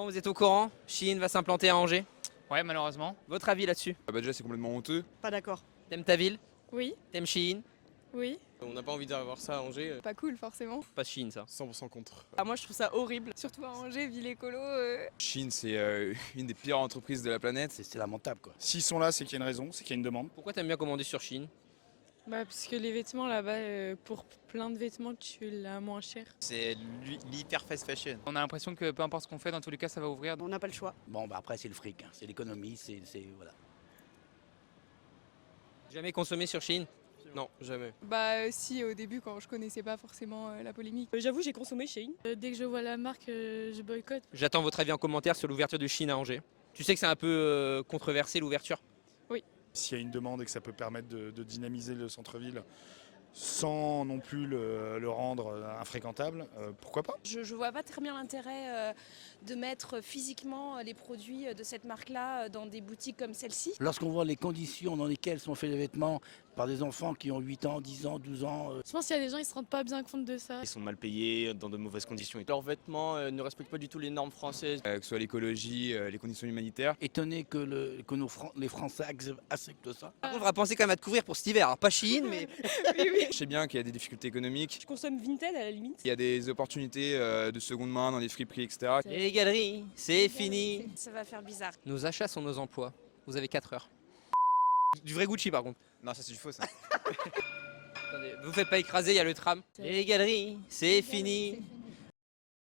Bon, vous êtes au courant, Shein va s'implanter à Angers. Ouais, malheureusement. Votre avis là-dessus? Déjà c'est complètement honteux. Pas d'accord. T'aimes ta ville? Oui, T'aimes Shein? oui. On n'a pas envie d'avoir ça à Angers. Pas cool forcément. Pas Shein ça. 100% contre. Ah, moi je trouve ça horrible. Surtout à Angers, ville écolo. Chine c'est une des pires entreprises de la planète. C'est lamentable quoi. S'ils sont là, c'est qu'il y a une raison, c'est qu'il y a une demande. Pourquoi t'aimes bien commander sur Shein? Bah parce que les vêtements là-bas, pour plein de vêtements, tu l'as moins cher. C'est l'hyper fast fashion. On a l'impression que peu importe ce qu'on fait, dans tous les cas, ça va ouvrir. On n'a pas le choix. Bon bah après c'est le fric, c'est l'économie, c'est voilà. Jamais consommé sur Shein? Non, jamais. Bah si, au début quand je connaissais pas forcément la polémique. J'avoue, j'ai consommé Shein. Dès que je vois la marque, je boycotte. J'attends votre avis en commentaire sur l'ouverture de Shein à Angers. Tu sais que c'est un peu controversé l'ouverture? S'il y a une demande et que ça peut permettre de dynamiser le centre-ville sans non plus le rendre infréquentable, pourquoi pas? Je vois pas très bien l'intérêt de mettre physiquement les produits de cette marque-là dans des boutiques comme celle-ci. Lorsqu'on voit les conditions dans lesquelles sont faits les vêtements par des enfants qui ont 8 ans, 10 ans, 12 ans, Je pense qu'il y a des gens ils se rendent pas bien compte de ça. Ils sont mal payés, dans de mauvaises conditions. Leurs vêtements ne respectent pas du tout les normes françaises. Que ce soit l'écologie, les conditions humanitaires. étonné que les Français acceptent ça. Par contre, on va penser quand même à te couvrir pour cet hiver. Alors, pas Shein, mais Je sais bien qu'il y a des difficultés économiques. Je consomme Vinted à la limite. Il y a des opportunités de seconde main dans les friperies, etc. les galeries, c'est fini. Ça va faire bizarre. Nos achats sont nos emplois. Vous avez 4 heures. Du vrai Gucci par contre. Non, ça c'est du faux ça. Attendez, vous faites pas écraser, il y a le tram. Les galeries, c'est fini.